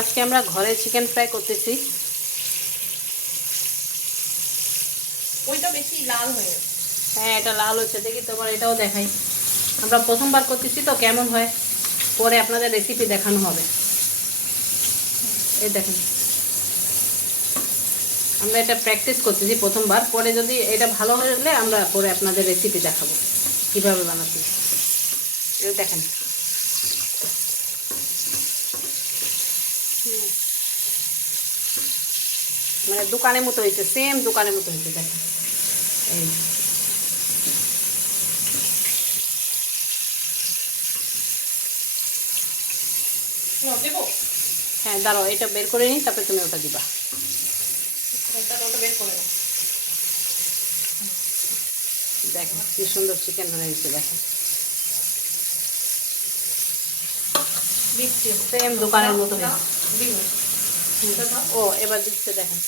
আজকে আমরা ঘরে চিকেন ফ্রাই করতেছি। ওইটা বেশি লাল হয়ে হ্যাঁ এটা লাল হচ্ছে দেখি তোমার এটাও দেখাই। আমরা প্রথমবার করতেছি তো কেমন হয়? পরে আপনাদের রেসিপি দেখানো হবে। এই দেখেন। আমরা এটা প্র্যাকটিস করতেছি প্রথমবার। পরে যদি এটা ভালো হলে আমরা পরে আপনাদের রেসিপি দেখাবো। কীভাবে বানাতে এই দেখেন। মানে দোকানের মতো হয়েছে সেম দোকানের মতো হয়েছে দেখেন এই হ্যাঁ দাঁড়াও এটা বের করে নিই তারপরে তুমি ওটা দিবা। দেখেন কি সুন্দর চিকেন হয়েছে দেখেন সেম দোকানের মতো। ও এবার দিচ্ছে দেখেন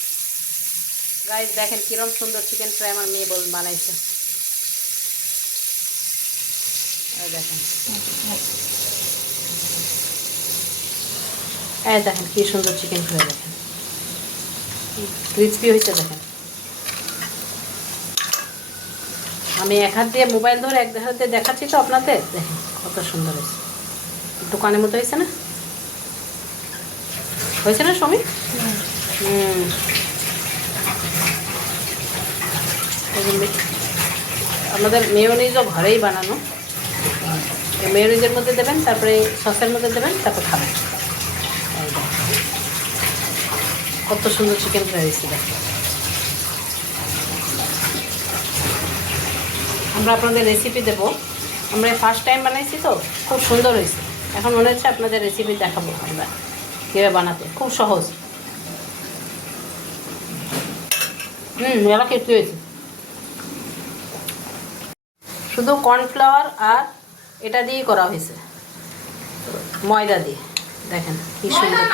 গাইস দেখেন কিরম সুন্দর চিকেন ফ্রাই আমার মেয়ে বল বানাইছে। দেখেন। এই দেখেন কি সুন্দর চিকেন ফ্রাই দেখেন। ক্রিসপি হয়েছে দেখেন। আমি এক হাত দিয়ে মোবাইল ধরে এক হাত দিয়ে দেখাচ্ছি তো আপনাদের। দেখেন কত সুন্দর হয়েছে। দোকানের মতো হয়েছে না? হয়েছে না সমী হুম। এগুলি। আমাদের মেয়োনিজও ঘরেই বানানো। মেয়োনিজের মধ্যে দেবেন, তারপরে সসের মধ্যে দেবেন, তারপর খাবেন। কত সুন্দর চিকেন ফ্রাই হয়েছে আমরা আপনাদের রেসিপি দেবো। আমরা ফার্স্ট টাইম বানাইছি তো, খুব সুন্দর হয়েছে। এখন মনে হচ্ছে আপনাদের রেসিপি দেখাবো আমরা, কীভাবে বানাতে। খুব সহজ। হুম মেলা খেতে হয়েছে শুধু কর্নফ্লাওয়ার আর এটা দিয়েই করা হয়েছে। ময়দা দিয়ে। দেখেন কি সুন্দর।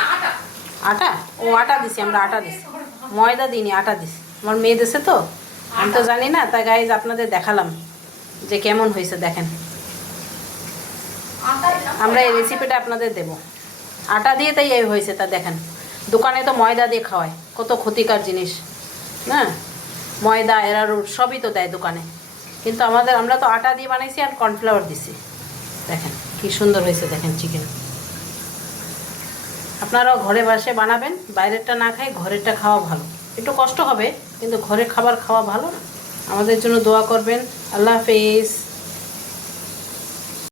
আটা। ও আটা দিছি আমরা আটা দিছি। ময়দা দিইনি আটা দিছি। আমার মেয়ে দেশে তো। আমি তো জানি না তাই গাইজ আপনাদের দেখালাম যে কেমন হয়েছে দেখেন। আমরা এই রেসিপিটা আপনাদের দেব। আটা দিয়ে তাই এই হয়েছে তা দেখেন। দোকানে তো ময়দা দিয়ে খাওয়ায়। কত ক্ষতিকর জিনিস। না ময়দা এরারুট সবই তো দেয় দোকানে। কিন্তু আমাদের, আমরা তো আটা দিয়ে বানাইছি আর কর্নফ্লাওয়ার দিছি। দেখেন, কি সুন্দর হয়েছে, দেখেন চিকেন আপনারাও ঘরে বাসে বানাবেন, বাইরেরটা না খাই, ঘরেরটা খাওয়া ভালো। একটু কষ্ট হবে, কিন্তু ঘরে খাবার খাওয়া ভালো আমাদের জন্য দোয়া করবেন। আল্লাহ হাফেজ।